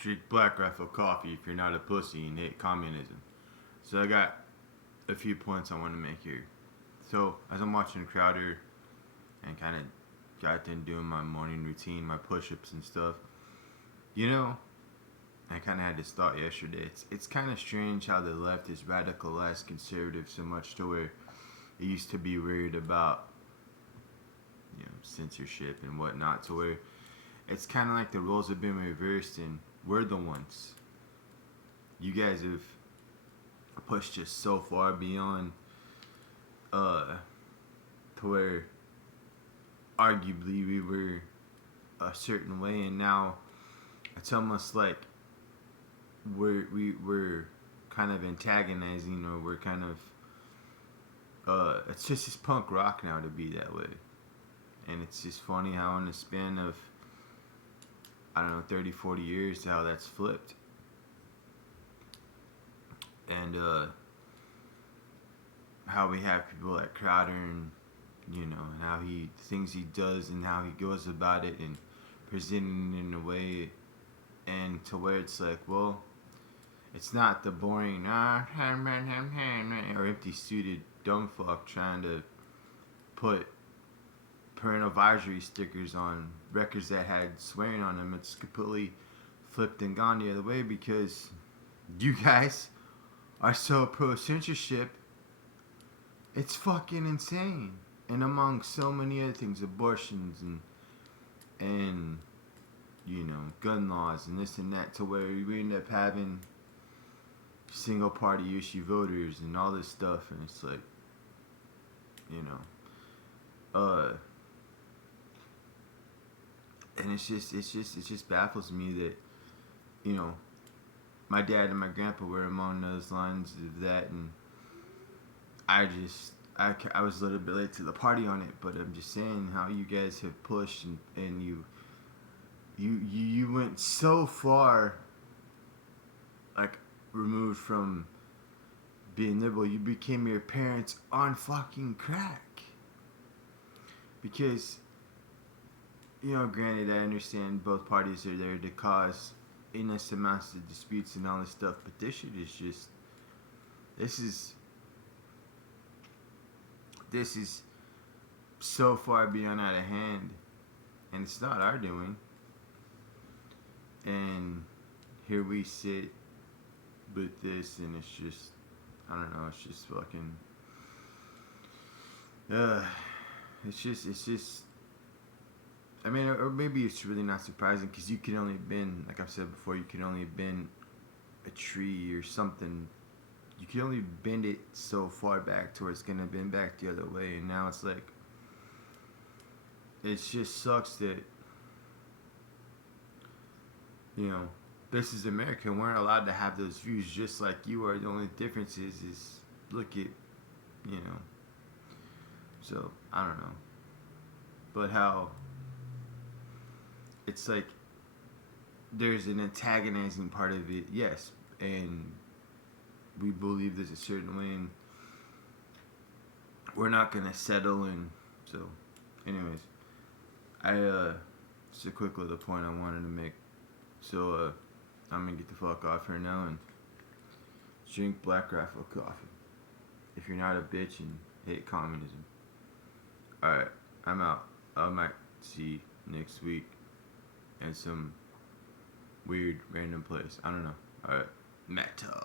Drink Black Rifle coffee if you're not a pussy and hate communism. So I got a few points I want to make here. So as I'm watching Crowder and kind of got done doing my morning routine, my push-ups and stuff, you know, I kind of had this thought yesterday. It's kind of strange how the left is radicalized conservative so much to where it used to be worried about, censorship and whatnot, to where it's kind of like the roles have been reversed and we're the ones. You guys have pushed us so far beyond, to where arguably we were a certain way, and now it's almost like we're kind of antagonizing, or we're kind of it's just this punk rock now to be that way. And it's just funny how in the span of, I don't know, 30, 40 years, how that's flipped. And how we have people like Crowder, and and how things he does and how he goes about it and presenting it in a way, and to where it's like, well, it's not the boring or empty suited dumb fuck trying to put parental advisory stickers on records that had swearing on them. It's completely flipped and gone the other way because you guys are so pro censorship. It's fucking insane. And among so many other things, abortions and gun laws and this and that, to where we end up having single party issue voters and all this stuff, and it's like, and it just baffles me that, my dad and my grandpa were among those lines of that, and I was a little bit late to the party on it, but I'm just saying how you guys have pushed, and you went so far, like, removed from being liberal. You became your parents on fucking crack. Because, granted, I understand both parties are there to cause endless amounts of disputes and all this stuff, but this shit is just, this is so far beyond out of hand, and it's not our doing. And here we sit with this, and it's just, I don't know, it's just fucking, it's just, I mean, or maybe it's really not surprising, because you can only been, like I've said before, you can only bend a tree or something. You can only bend it so far back to where it's gonna bend back the other way, and now it's like, it just sucks that, this is America, and we're not allowed to have those views just like you are. The only difference is look at, so, I don't know. But how it's like there's an antagonizing part of it, yes, and we believe there's a certain way, and we're not gonna settle. And so, anyways, just a quick little point I wanted to make. So I'm gonna get the fuck off here now and drink Black Rifle coffee if you're not a bitch and hate communism. Alright, I'm out. I might see you next week in some weird random place. I don't know. Alright, metal.